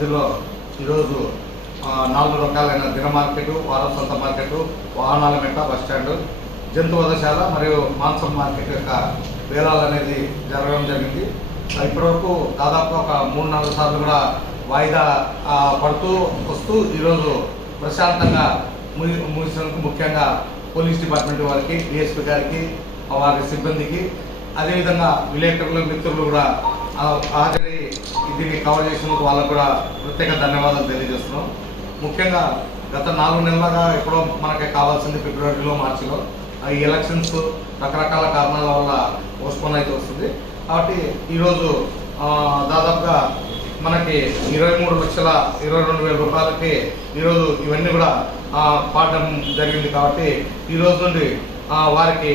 పరిధిలో ఈరోజు 4 రకాలైన దిన మార్కెట్, వారం సంత మార్కెట్, వాహనాల మెట్ట, బస్టాండ్, జంతు వధశాల మరియు మాంసం మార్కెట్ యొక్క వేలాలు అనేది జరగడం జరిగింది. ఇప్పటివరకు దాదాపు ఒక 3-4 సార్లు కూడా వాయిదా పడుతూ వస్తూ ఈరోజు ప్రశాంతంగా ముగిసినందుకు ముఖ్యంగా పోలీస్ డిపార్ట్మెంట్ వారికి, డిఎస్పీ గారికి, వారి సిబ్బందికి, అదేవిధంగా విలేకరులు, మిత్రులు కూడా హాజరై దీన్ని కవర్ చేసినందుకు వాళ్ళకు కూడా ప్రత్యేక ధన్యవాదాలు తెలియజేస్తున్నాం. ముఖ్యంగా గత 4 నెలలుగా ఎప్పుడో మనకి కావాల్సింది ఫిబ్రవరిలో, మార్చిలో ఈ ఎలక్షన్స్ రకరకాల కారణాల వల్ల పోస్ట్పోన్ అయితే వస్తుంది. కాబట్టి ఈరోజు దాదాపుగా మనకి 23,22,000 రూపాయలకి ఈరోజు ఇవన్నీ కూడా పాడడం జరిగింది. కాబట్టి ఈరోజు నుండి వారికి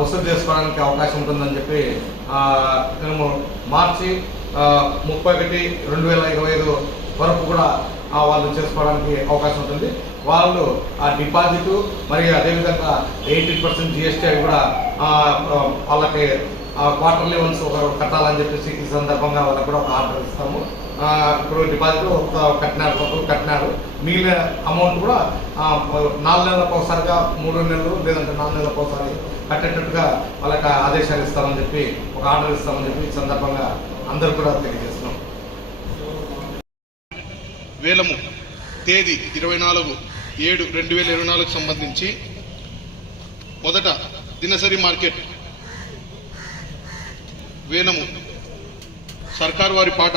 వసూలు చేసుకోవడానికి అవకాశం ఉంటుందని చెప్పి మేము మార్చి 31/2025 వరకు కూడా వాళ్ళు చేసుకోవడానికి అవకాశం ఉంటుంది. వాళ్ళు డిపాజిట్ మరియు అదేవిధంగా 18% GST అవి కూడా వాళ్ళకి క్వార్టర్లీ వన్స్ కట్టాలని చెప్పేసి ఈ సందర్భంగా వాళ్ళకి కూడా ఒక ఆర్డర్ ఇస్తాము. ఇప్పుడు డిపాజిట్ కట్టినాడు, మిగిలిన అమౌంట్ కూడా 4 నెలలకు ఒకసారిగా 3 నెలలు లేదంటే 4 నెలలకు ఒకసారి కట్టేటట్టుగా వాళ్ళకి ఆదేశాలు ఇస్తామని చెప్పి ఒక ఆర్డర్ ఇస్తామని చెప్పి ఈ సందర్భంగా అందరూ కూడా తెలియజేస్తున్నాం. వేలము తేదీ 24/7/2024 సంబంధించి మొదట దినసరి మార్కెట్ వేలము సర్కారు వారి పాట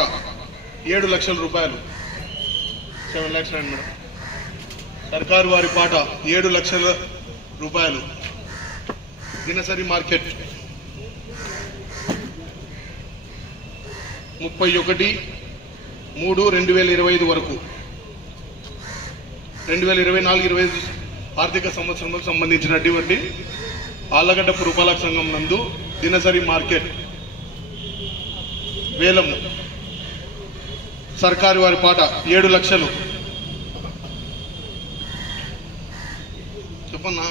7 లక్షల రూపాయలు, 7 lakhs రండి మేడం. సర్కారు వారి పాట 7 లక్షల రూపాయలు. దినసరి మార్కెట్ 31/3/2025 వరకు 2024-25 ఆర్థిక సంవత్సరంలో సంబంధించినటువంటి ఆళ్లగడ్డ పురపాలక సంఘం నందు దినసరి మార్కెట్ వేలము సర్కారు వారి పాట 7 లక్షలు. చెప్పన్నా.